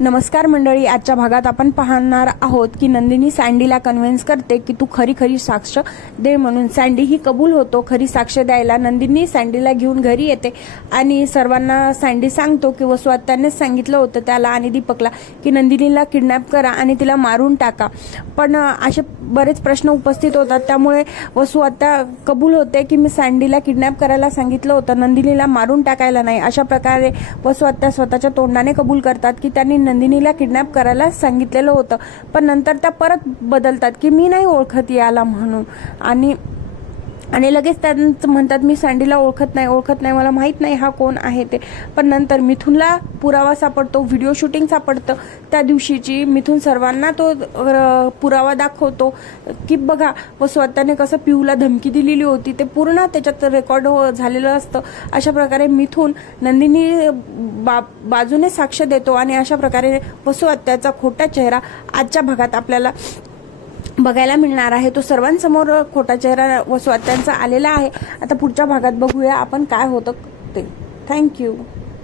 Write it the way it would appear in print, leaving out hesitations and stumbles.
नमस्कार मंडळी, आजच्या भागात आपण पाहणार आहोत की नंदिनी सँडीला कन्व्हिन्स करते की तू खरी खरी साक्ष दे म्हणून. सँडी ही कबूल होतो खरी साक्ष द्यायला. नंदिनी सँडीला घेऊन घरी येते आणि सर्वांना सँडी सांगतो की वसू आत्यानेच सांगितलं होतं त्याला आणि दीपकला की नंदिनीला किडनॅप करा आणि तिला मारून टाका. पण असे बरेच प्रश्न उपस्थित होतात, त्यामुळे वसू आत्या कबूल होते की मी सँडीला किडनॅप करायला सांगितलं होतं, नंदिनीला मारून टाकायला नाही. अशा प्रकारे वसू आत्या स्वतःच्या तोंडाने कबूल करतात की त्यांनी नंदिनीला किडनॅप करायला सांगितलेलं होतं. पण नंतर त्या परत बदलतात की मी नाही ओळखत याला म्हणून, आणि लगेच त्यांचं म्हणतात मी सँडीला ओळखत नाही, मला माहित नाही हा कोण आहे ते. पण नंतर मिथुनला पुरावा सापडतो, व्हिडिओ शूटिंग सापडतं त्या दिवशीची. मिथुन सर्वांना तो पुरावा दाखवतो की बघा वसू आत्याने कसं पिऊला धमकी दिलेली होती, ते पूर्ण त्याच्यात रेकॉर्ड झालेलं असतं. अशा प्रकारे मिथुन नंदिनी बाजूने साक्ष देतो आणि अशा प्रकारे वसू आत्याचा खोटा चेहरा आजच्या भागात आपल्याला बघायला मिळणार आहे. तो सर्वांसमोर खोटा चेहरा वसू आत्यांचा आलेला आहे. आता पुढच्या भागात बघूया आपण काय होतं ते. थँक्यू.